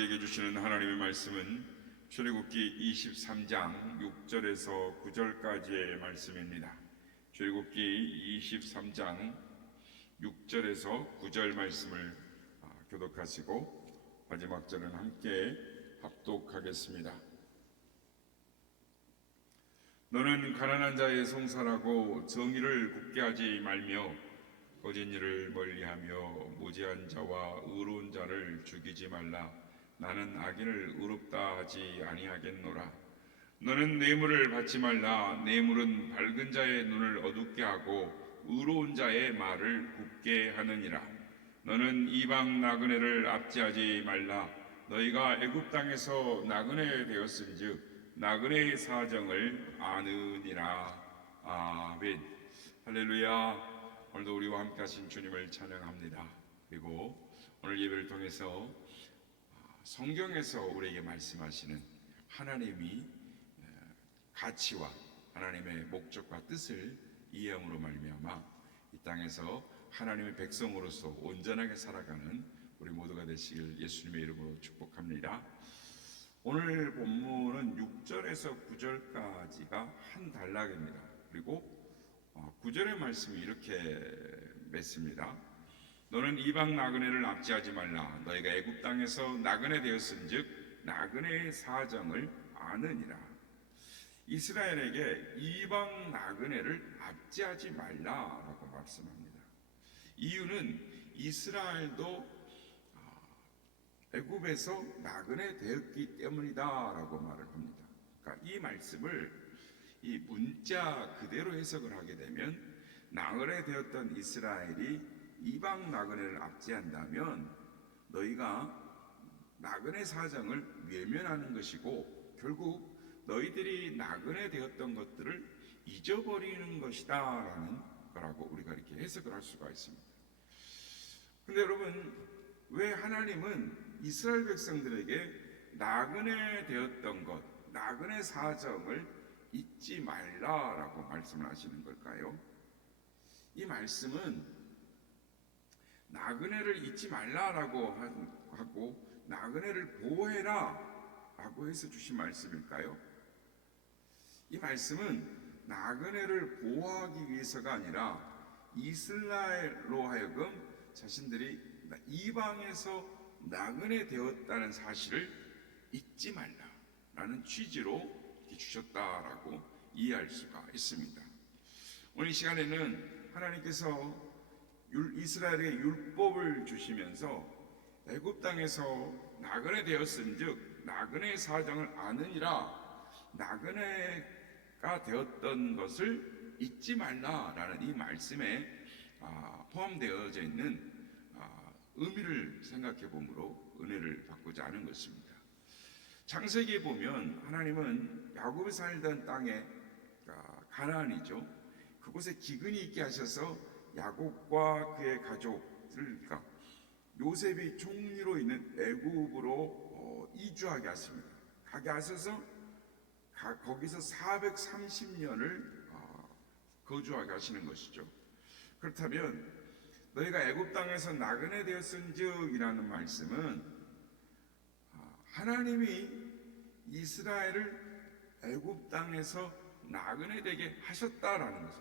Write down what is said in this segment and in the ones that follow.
우리에게 주시는 하나님의 말씀은 출애굽기 23장 6절에서 9절까지의 말씀입니다. 출애굽기 23장 6절에서 9절 말씀을 교독하시고 마지막 절은 함께 합독하겠습니다. 너는 가난한 자의 송사라고 정의를 굳게 하지 말며 거짓 일을 멀리하며 무지한 자와 의로운 자를 죽이지 말라. 나는 악인을 의롭다 하지 아니하겠노라. 너는 뇌물을 받지 말라. 뇌물은 밝은 자의 눈을 어둡게 하고 의로운 자의 말을 굳게 하느니라. 너는 이방 나그네를 압제하지 말라. 너희가 애굽 땅에서 나그네 되었은즉 나그네의 사정을 아느니라. 아멘. 할렐루야. 오늘도 우리와 함께 하신 주님을 찬양합니다. 그리고 오늘 예배를 통해서 성경에서 우리에게 말씀하시는 하나님이 가치와 하나님의 목적과 뜻을 이해함으로 말미암아 이 땅에서 하나님의 백성으로서 온전하게 살아가는 우리 모두가 되시길 예수님의 이름으로 축복합니다. 오늘 본문은 6절에서 9절까지가 한 단락입니다. 그리고 9절의 말씀이 이렇게 맺습니다. 너는 이방 나그네를 압제하지 말라. 너희가 애굽 땅에서 나그네 되었은즉 나그네의 사정을 아느니라. 이스라엘에게 이방 나그네를 압제하지 말라라고 말씀합니다. 이유는 이스라엘도 애굽에서 나그네 되었기 때문이다라고 말을 합니다. 그러니까 이 말씀을 이 문자 그대로 해석을 하게 되면 나그네 되었던 이스라엘이 이방 나그네를 압제한다면 너희가 나그네 사정을 외면하는 것이고 결국 너희들이 나그네 되었던 것들을 잊어버리는 것이다 라는 거라고 우리가 이렇게 해석을 할 수가 있습니다. 근데 여러분, 왜 하나님은 이스라엘 백성들에게 나그네 되었던 것, 나그네 사정을 잊지 말라라고 말씀을 하시는 걸까요? 이 말씀은 나그네를 잊지 말라라고 하고 나그네를 보호해라 라고 해서 주신 말씀일까요? 이 말씀은 나그네를 보호하기 위해서가 아니라 이스라엘로 하여금 자신들이 이방에서 나그네 되었다는 사실을 잊지 말라라는 취지로 주셨다라고 이해할 수가 있습니다. 오늘 이 시간에는 하나님께서 이스라엘에게 율법을 주시면서 애굽 땅에서 나그네 되었은즉 나그네의 사정을 아느니라. 나그네가 되었던 것을 잊지 말라라는 이 말씀에 포함되어져 있는 의미를 생각해 보므로 은혜를 받고자 하는 것입니다. 창세기에 보면 하나님은 야곱이 살던 땅에 가나안이죠. 그곳에 기근이 있게 하셔서 야곱과 그의 가족들, 그러니까 요셉이 총리로 있는 애굽으로 이주하게 하십니다. 가게 하셔서 거기서 430년을 거주하게 하시는 것이죠. 그렇다면 너희가 애굽 땅에서 나그네 되었은즉이라는 말씀은 하나님이 이스라엘을 애굽 땅에서 나그네 되게 하셨다라는 것입니다.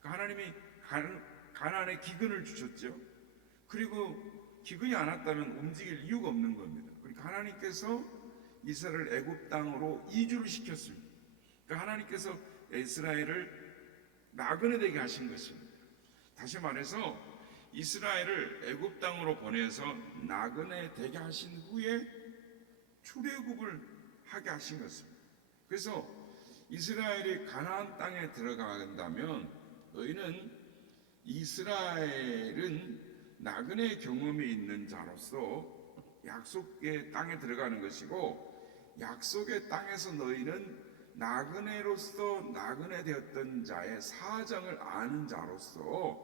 그러니까 하나님이 가나안에 기근을 주셨죠. 그리고 기근이 안 왔다면 움직일 이유가 없는 겁니다. 그러니까 하나님께서 이스라엘을 애굽 땅으로 이주를 시켰습니다. 그러니까 하나님께서 이스라엘을 나그네 되게 하신 것입니다. 다시 말해서 이스라엘을 애굽 땅으로 보내서 나그네 되게 하신 후에 출애굽을 하게 하신 것입니다. 그래서 이스라엘이 가나안 땅에 들어간다면 너희는 이스라엘은 나그네 경험이 있는 자로서 약속의 땅에 들어가는 것이고 약속의 땅에서 너희는 나그네로서 나그네 되었던 자의 사정을 아는 자로서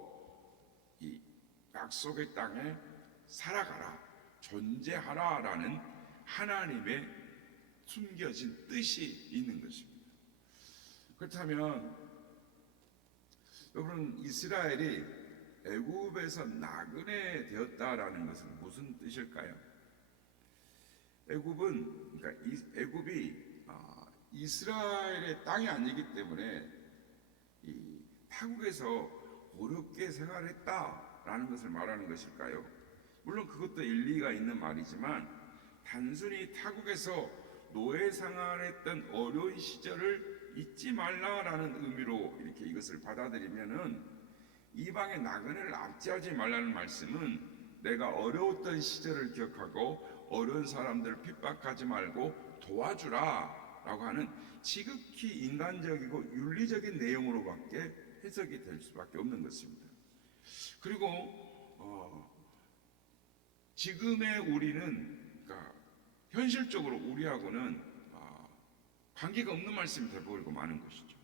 이 약속의 땅에 살아가라, 존재하라라는 하나님의 숨겨진 뜻이 있는 것입니다. 그렇다면 여러분, 이스라엘이 애굽에서 나그네 되었다라는 것은 무슨 뜻일까요? 애굽은 그러니까 애굽이 이스라엘의 땅이 아니기 때문에 이 타국에서 어렵게 생활했다라는 것을 말하는 것일까요? 물론 그것도 일리가 있는 말이지만 단순히 타국에서 노예 생활했던 어려운 시절을 잊지 말라라는 의미로 이렇게 이것을 받아들이면은 이방의 나그네를 압제하지 말라는 말씀은 내가 어려웠던 시절을 기억하고 어려운 사람들을 핍박하지 말고 도와주라 라고 하는 지극히 인간적이고 윤리적인 내용으로밖에 해석이 될 수밖에 없는 것입니다. 그리고 지금의 우리는 그러니까 현실적으로 우리하고는 관계가 없는 말씀이 되어버리고 마는 것이죠.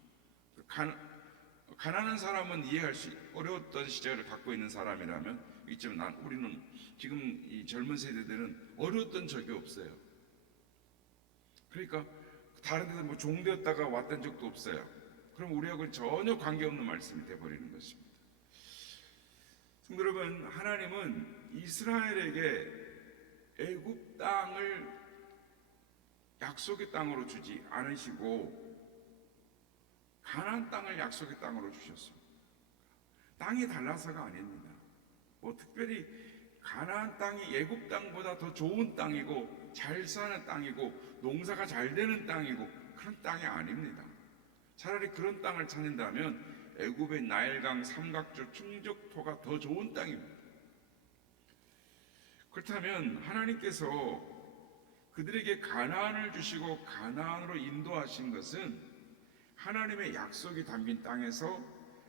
가난한 사람은 이해할 수 어려웠던 시절을 갖고 있는 사람이라면 있지만 우리는 지금 이 젊은 세대들은 어려웠던 적이 없어요. 그러니까 다른 데서 뭐 종되었다가 왔던 적도 없어요. 그럼 우리하고는 전혀 관계없는 말씀이 되어버리는 것입니다. 성도 여러분, 하나님은 이스라엘에게 애굽 땅을 약속의 땅으로 주지 않으시고 가나안 땅을 약속의 땅으로 주셨습니다. 땅이 달라서가 아닙니다. 뭐 특별히 가나안 땅이 애굽 땅보다 더 좋은 땅이고 잘 사는 땅이고 농사가 잘 되는 땅이고 그런 땅이 아닙니다. 차라리 그런 땅을 찾는다면 애굽의 나일강 삼각주 충적토가 더 좋은 땅입니다. 그렇다면 하나님께서 그들에게 가나안을 주시고 가나안으로 인도하신 것은 하나님의 약속이 담긴 땅에서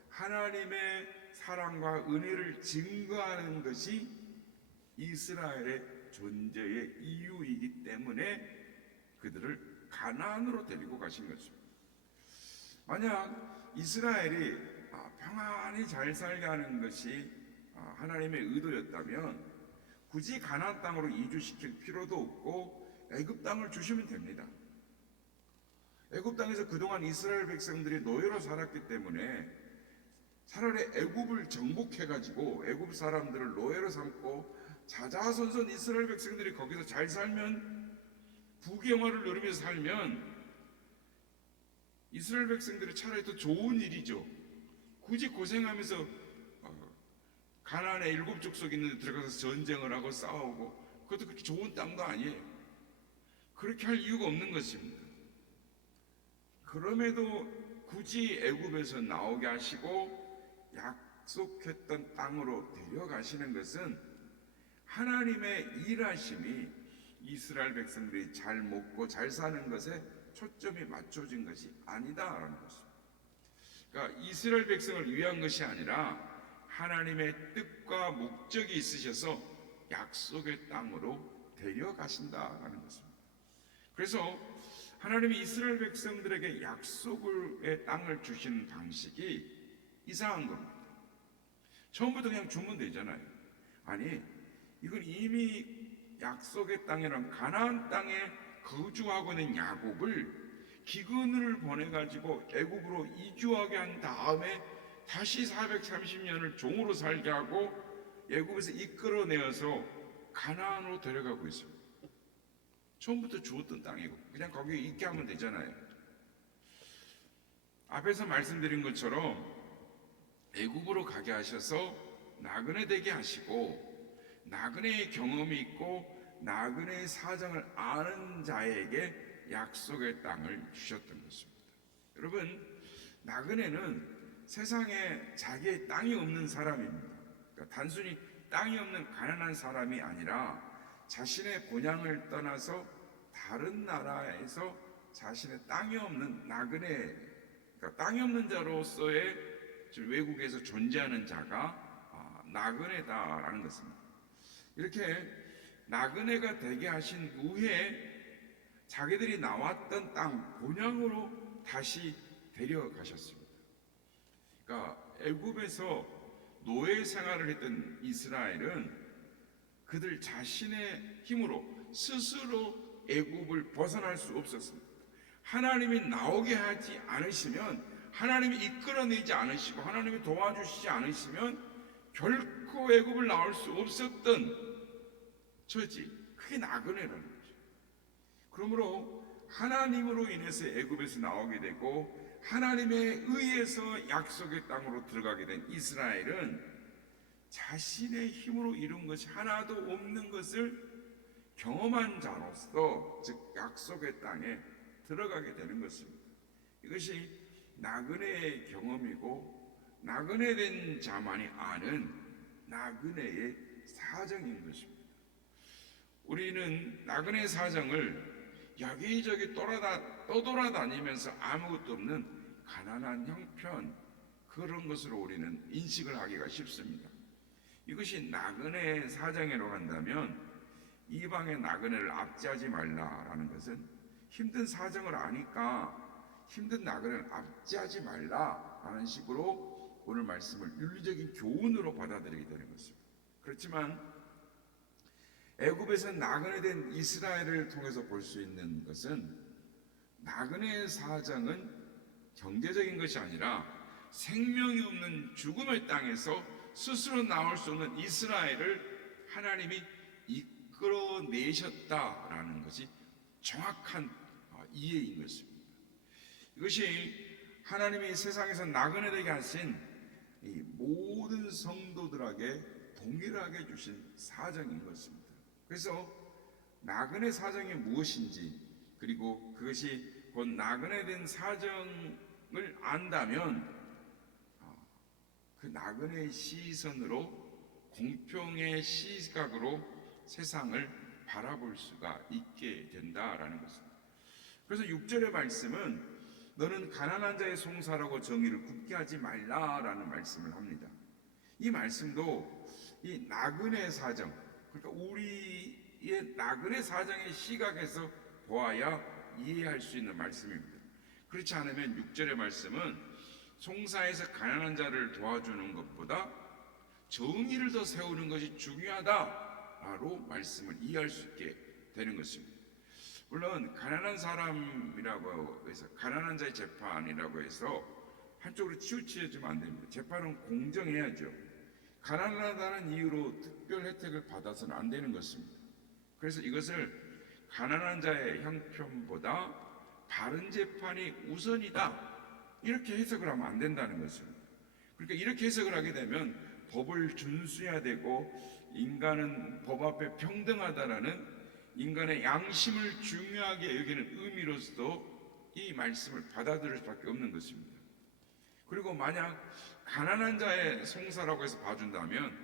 하나님의 사랑과 은혜를 증거하는 것이 이스라엘의 존재의 이유이기 때문에 그들을 가나안으로 데리고 가신 것입니다. 만약 이스라엘이 평안히 잘 살게 하는 것이 하나님의 의도였다면 굳이 가나안 땅으로 이주시킬 필요도 없고 애굽 땅을 주시면 됩니다. 애굽 땅에서 그동안 이스라엘 백성들이 노예로 살았기 때문에 차라리 애굽을 정복해가지고 애굽 사람들을 노예로 삼고 자자손손 이스라엘 백성들이 거기서 잘 살면 부귀영화를 누리면서 살면 이스라엘 백성들이 차라리 더 좋은 일이죠. 굳이 고생하면서 가나안에 7족속 있는데 들어가서 전쟁을 하고 싸우고 그것도 그렇게 좋은 땅도 아니에요. 그렇게 할 이유가 없는 것입니다. 그럼에도 굳이 애굽에서 나오게 하시고 약속했던 땅으로 데려가시는 것은 하나님의 일하심이 이스라엘 백성들이 잘 먹고 잘 사는 것에 초점이 맞춰진 것이 아니다라는 것입니다. 그러니까 이스라엘 백성을 위한 것이 아니라 하나님의 뜻과 목적이 있으셔서 약속의 땅으로 데려가신다라는 것입니다. 그래서 하나님이 이스라엘 백성들에게 약속의 땅을 주시는 방식이 이상한 겁니다. 처음부터 그냥 주면 되잖아요. 아니, 이건 이미 약속의 땅이란 가나안 땅에 거주하고 있는 야곱을 기근을 보내가지고 애굽으로 이주하게 한 다음에 다시 430년을 종으로 살게 하고 애굽에서 이끌어내어서 가나안으로 데려가고 있습니다. 처음부터 주었던 땅이고 그냥 거기에 있게 하면 되잖아요. 앞에서 말씀드린 것처럼 애굽으로 가게 하셔서 나그네 되게 하시고 나그네의 경험이 있고 나그네의 사정을 아는 자에게 약속의 땅을 주셨던 것입니다. 여러분, 나그네는 세상에 자기의 땅이 없는 사람입니다. 그러니까 단순히 땅이 없는 가난한 사람이 아니라 자신의 본향을 떠나서 다른 나라에서 자신의 땅이 없는 나그네, 그러니까 땅이 없는 자로서의 외국에서 존재하는 자가 나그네다라는 것입니다. 이렇게 나그네가 되게 하신 후에 자기들이 나왔던 땅 본향으로 다시 데려가셨습니다. 그러니까 애굽에서 노예 생활을 했던 이스라엘은 그들 자신의 힘으로 스스로 애굽을 벗어날 수 없었습니다. 하나님이 나오게 하지 않으시면, 하나님이 이끌어내지 않으시고 하나님이 도와주시지 않으시면 결코 애굽을 나올 수 없었던 처지, 그게 나그네라는 거죠. 그러므로 하나님으로 인해서 애굽에서 나오게 되고 하나님에 의해서 약속의 땅으로 들어가게 된 이스라엘은 자신의 힘으로 이룬 것이 하나도 없는 것을 경험한 자로서, 즉 약속의 땅에 들어가게 되는 것입니다. 이것이 나그네의 경험이고 나그네 된 자만이 아는 나그네의 사정인 것입니다. 우리는 나그네 사정을 여기저기 떠돌아다니면서 아무것도 없는 가난한 형편, 그런 것으로 우리는 인식을 하기가 쉽습니다. 이것이 나그네 사정이라고 한다면 이방의 나그네를 압제하지 말라라는 것은 힘든 사정을 아니까 힘든 나그네를 압제하지 말라라는 식으로 오늘 말씀을 윤리적인 교훈으로 받아들이게 되는 것입니다. 그렇지만 애굽에서 나그네 된 이스라엘을 통해서 볼 수 있는 것은 나그네의 사정은 경제적인 것이 아니라 생명이 없는 죽음의 땅에서 스스로 나올 수 없는 이스라엘을 하나님이 이끌어내셨다라는 것이 정확한 이해인 것입니다. 이것이 하나님이 세상에서 나그네 되게 하신 이 모든 성도들에게 동일하게 주신 사정인 것입니다. 그래서 나그네 사정이 무엇인지, 그리고 그것이 곧 나그네 된 사정을 안다면 그 나그네의 시선으로, 공평의 시각으로 세상을 바라볼 수가 있게 된다라는 것입니다. 그래서 6절의 말씀은 너는 가난한 자의 송사라고 정의를 굳게 하지 말라라는 말씀을 합니다. 이 말씀도 이 나그네 사정, 그러니까 우리의 나그네 사정의 시각에서 보아야 이해할 수 있는 말씀입니다. 그렇지 않으면 6절의 말씀은 송사에서 가난한 자를 도와주는 것보다 정의를 더 세우는 것이 중요하다로 말씀을 이해할 수 있게 되는 것입니다. 물론 가난한 사람이라고 해서, 가난한 자의 재판이라고 해서 한쪽으로 치우치지면 안 됩니다. 재판은 공정해야죠. 가난하다는 이유로 특별 혜택을 받아서는 안 되는 것입니다. 그래서 이것을 가난한 자의 형편보다 바른 재판이 우선이다, 이렇게 해석을 하면 안 된다는 것입니다. 그러니까 이렇게 해석을 하게 되면 법을 준수해야 되고 인간은 법 앞에 평등하다라는 인간의 양심을 중요하게 여기는 의미로서도 이 말씀을 받아들일 수밖에 없는 것입니다. 그리고 만약 가난한 자의 송사라고 해서 봐준다면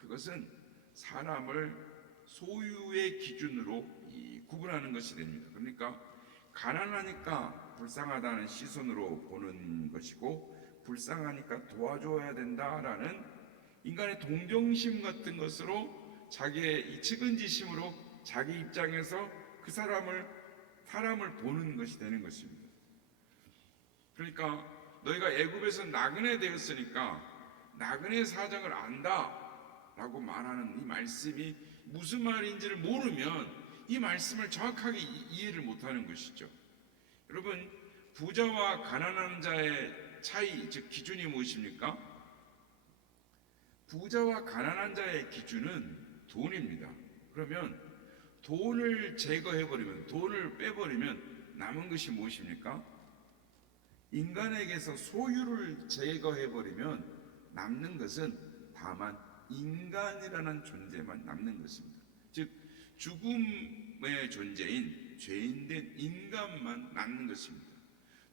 그것은 사람을 소유의 기준으로 구분하는 것이 됩니다. 그러니까 가난하니까 불쌍하다는 시선으로 보는 것이고, 불쌍하니까 도와줘야 된다라는 인간의 동정심 같은 것으로, 자기의 이 측은지심으로 자기 입장에서 그 사람을 보는 것이 되는 것입니다. 그러니까 너희가 애굽에서 나그네 되었으니까 나그네 사정을 안다라고 말하는 이 말씀이 무슨 말인지를 모르면 이 말씀을 정확하게 이해를 못하는 것이죠. 여러분, 부자와 가난한 자의 차이, 즉 기준이 무엇입니까? 부자와 가난한 자의 기준은 돈입니다. 그러면 돈을 제거해버리면, 돈을 빼버리면 남은 것이 무엇입니까? 인간에게서 소유를 제거해버리면 남는 것은 다만 인간이라는 존재만 남는 것입니다. 즉 죽음의 존재인 죄인된 인간만 남는 것입니다.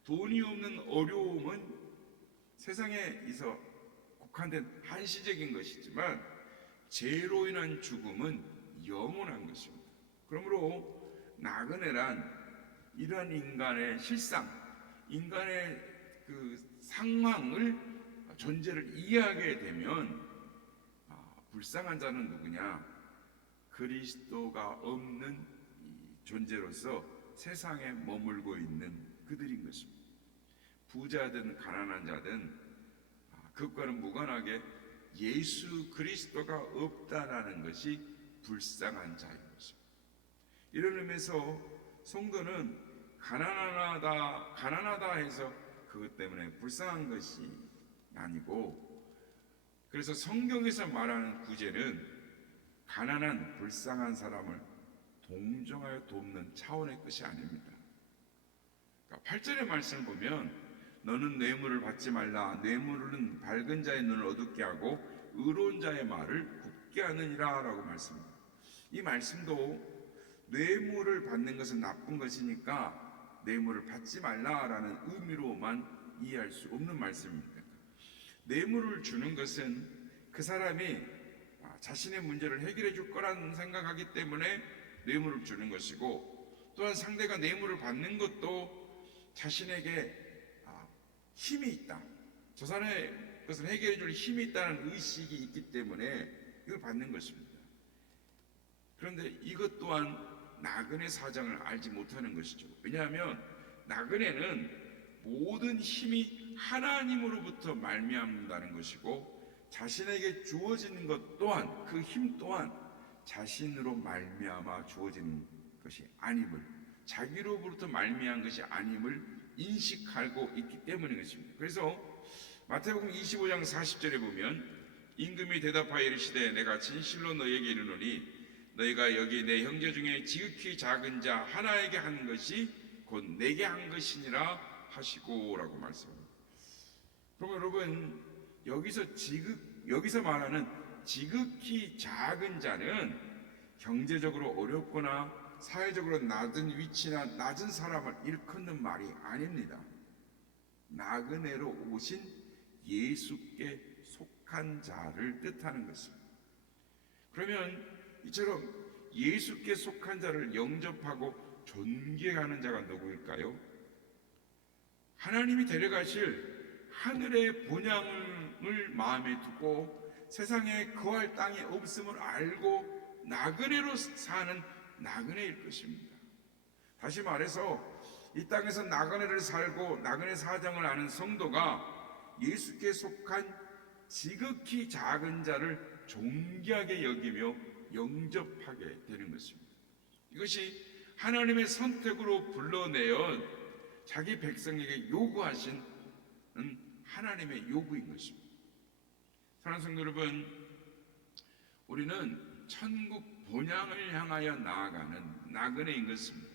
돈이 없는 어려움은 세상에 있어 국한된 한시적인 것이지만 죄로 인한 죽음은 영원한 것입니다. 그러므로 나그네란 이러한 인간의 실상, 인간의 그 상황을, 존재를 이해하게 되면 불쌍한 자는 누구냐? 그리스도가 없는 존재로서 세상에 머물고 있는 그들인 것입니다. 부자든 가난한 자든 그것과는 무관하게 예수 그리스도가 없다라는 것이 불쌍한 자인 것입니다. 이런 의미에서 성도는 가난하다 해서 그것 때문에 불쌍한 것이 아니고, 그래서 성경에서 말하는 구제는 가난한 불쌍한 사람을 동정하여 돕는 차원의 것이 아닙니다. 그러니까 8절의 말씀을 보면 너는 뇌물을 받지 말라. 뇌물은 밝은 자의 눈을 어둡게 하고 의로운 자의 말을 굳게 하느니라 라고 말씀합니다. 이 말씀도 뇌물을 받는 것은 나쁜 것이니까 뇌물을 받지 말라라는 의미로만 이해할 수 없는 말씀입니다. 뇌물을 주는 것은 그 사람이 자신의 문제를 해결해 줄 거라는 생각하기 때문에 뇌물을 주는 것이고, 또한 상대가 뇌물을 받는 것도 자신에게 힘이 있다, 저 사람의 것을 해결해 줄 힘이 있다는 의식이 있기 때문에 이걸 받는 것입니다. 그런데 이것 또한 나그네 사정을 알지 못하는 것이죠. 왜냐하면 나그네는 모든 힘이 하나님으로부터 말미암는다는 것이고, 자신에게 주어지는 것 또한, 그 힘 또한 자신으로 말미암아 주어지는 것이 아님을, 자기로부터 말미암은 것이 아님을 인식하고 있기 때문인 것입니다. 그래서 마태복음 25장 40절에 보면 임금이 대답하여 이르시되 내가 진실로 너희에게 이르노니 너희가 여기 내 형제 중에 지극히 작은 자 하나에게 한 것이 곧 내게 한 것이니라 하시고 라고 말씀합니다. 그럼 여러분, 여기서 말하는 지극히 작은 자는 경제적으로 어렵거나 사회적으로 낮은 위치나 낮은 사람을 일컫는 말이 아닙니다. 나그네로 오신 예수께 속한 자를 뜻하는 것입니다. 그러면 이처럼 예수께 속한 자를 영접하고 존경하는 자가 누구일까요? 하나님이 데려가실 하늘의 본향을 마음에 두고 세상에 거할 땅이 없음을 알고 나그네로 사는 나그네일 것입니다. 다시 말해서 이 땅에서 나그네를 살고 나그네 사정을 아는 성도가 예수께 속한 지극히 작은 자를 존귀하게 여기며 영접하게 되는 것입니다. 이것이 하나님의 선택으로 불러내어 자기 백성에게 요구하신 하나님의 요구인 것입니다. 사랑하는 성도 여러분, 우리는 천국 본향을 향하여 나아가는 나그네인 것입니다.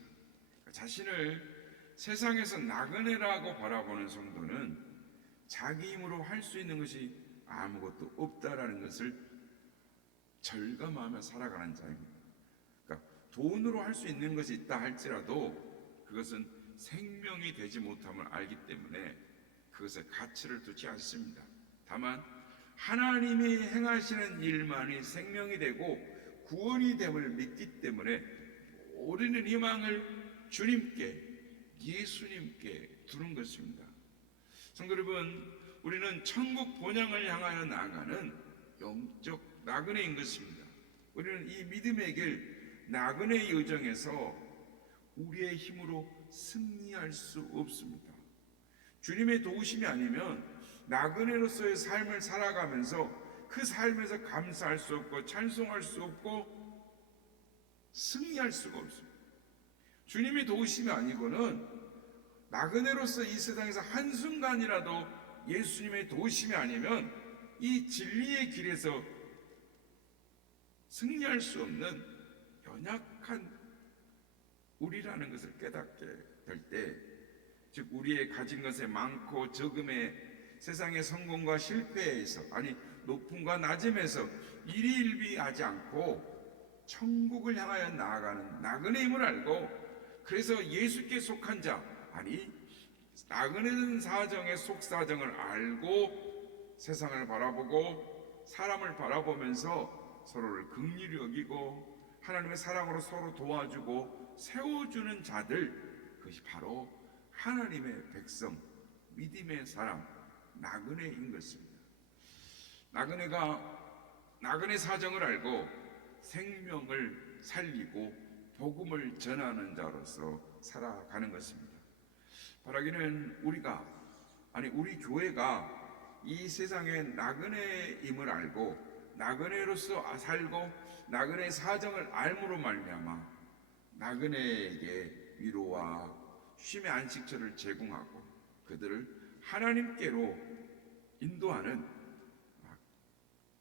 자신을 세상에서 나그네라고 바라보는 성도는 자기 힘으로 할 수 있는 것이 아무것도 없다라는 것을 절감하며 살아가는 자입니다. 그러니까 돈으로 할 수 있는 것이 있다 할지라도 그것은 생명이 되지 못함을 알기 때문에 그것에 가치를 두지 않습니다. 다만 하나님이 행하시는 일만이 생명이 되고 구원이 됨을 믿기 때문에 우리는 희망을 주님께, 예수님께 두는 것입니다. 성도 여러분, 우리는 천국 본향을 향하여 나아가는 영적 나그네인 것입니다. 우리는 이 믿음의 길, 나그네의 여정에서 우리의 힘으로 승리할 수 없습니다. 주님의 도우심이 아니면 나그네로서의 삶을 살아가면서 그 삶에서 감사할 수 없고 찬송할 수 없고 승리할 수가 없습니다. 주님의 도우심이 아니고는 나그네로서 이 세상에서 한순간이라도 예수님의 도우심이 아니면 이 진리의 길에서 승리할 수 없는 연약한 우리라는 것을 깨닫게 될 때, 즉 우리의 가진 것의 많고 적음에 세상의 성공과 실패에서, 아니 높음과 낮음에서 일희일비하지 않고 천국을 향하여 나아가는 나그네임을 알고, 그래서 예수께 속한 자, 아니 나그네는 사정의 속사정을 알고 세상을 바라보고 사람을 바라보면서 서로를 긍휼히 여기고 하나님의 사랑으로 서로 도와주고 세워주는 자들, 그것이 바로 하나님의 백성, 믿음의 사람, 나그네인 것입니다. 나그네가 나그네 사정을 알고 생명을 살리고 복음을 전하는 자로서 살아가는 것입니다. 바라기는 우리 교회가 이 세상의 나그네임을 알고 나그네로서 살고 나그네 사정을 알므로 말미암아 나그네에게 위로와 쉼의 안식처를 제공하고 그들을 하나님께로 인도하는,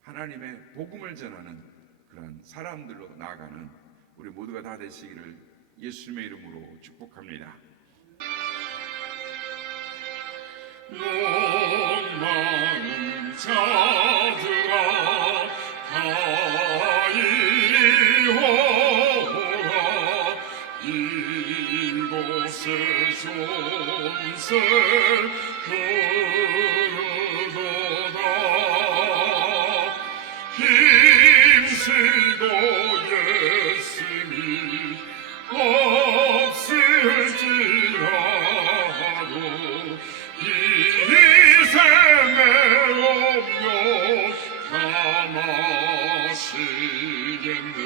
하나님의 복음을 전하는 그런 사람들로 나아가는 우리 모두가 다 되시기를 예수님의 이름으로 축복합니다. 욕망은 자들아 다 이리 오라. 이곳에 존세 부르도다. 힘쓰고 예수님이 없을지라도 이 셈에 오면 감하시겠네.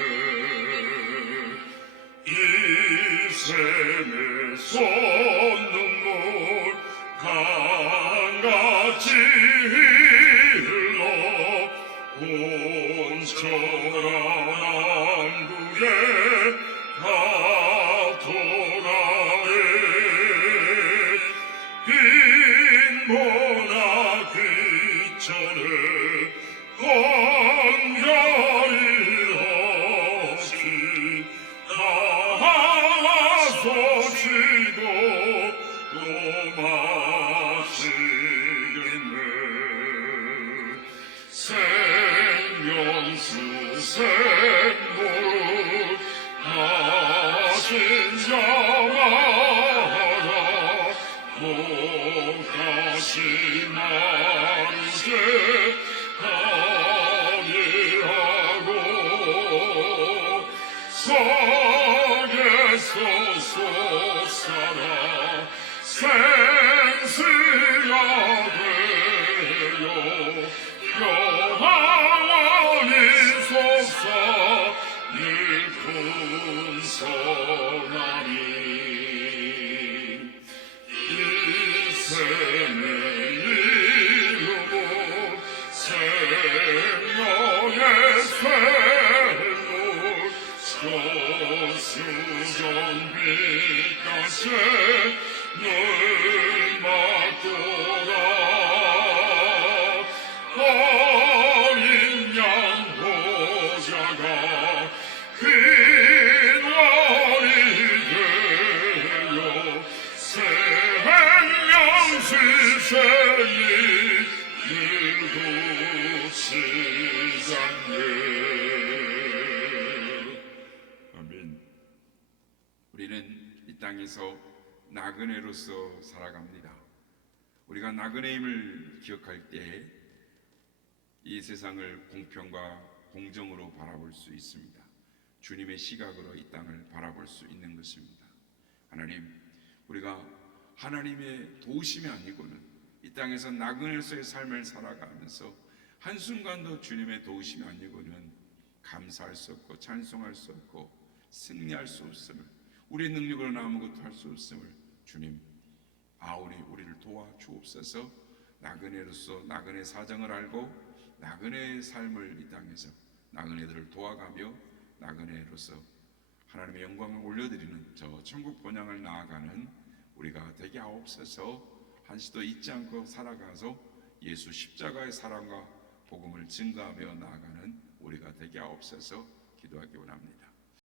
이 셈에 손눈물 강같이 흘러 온천한 남국에 가도라네. 빈모나 귀천에 한가리 없이 나서시고 또 마시겠네. 생명수 샘물 마신 자마다 목다시 마르게 아니하고 성에서 솟아나 생수가 되어 영원히 솟아 일꾼 성하니. 이 셈의 이름은 생명의 샘물 저수정빛같이 늘 맞도다. 어린 양 보자가 빈원이 되어 생명 시세이 일구치잖네. 아멘. 우리는 이 땅에서 나그네로서 살아갑니다. 우리가 나그네임을 기억할 때 이 세상을 공평과 공정으로 바라볼 수 있습니다. 주님의 시각으로 이 땅을 바라볼 수 있는 것입니다. 하나님, 우리가 하나님의 도우심이 아니고는 이 땅에서 나그네로서의 삶을 살아가면서 한순간도 주님의 도우심이 아니고는 감사할 수 없고 찬송할 수 없고 승리할 수 없음을, 우리의 능력으로는 아무것도 할 수 없음을 주님 아우니 우리를 도와주옵소서. 나그네로서 나그네 사정을 알고 나그네의 삶을 이 땅에서 나그네들을 도와가며 나그네로서 하나님의 영광을 올려드리는 저 천국 본향을 나아가는 우리가 되게 하옵소서. 한시도 잊지 않고 살아가서 예수 십자가의 사랑과 복음을 증거하며 나아가는 우리가 되게 하옵소서. 기도하기 원합니다.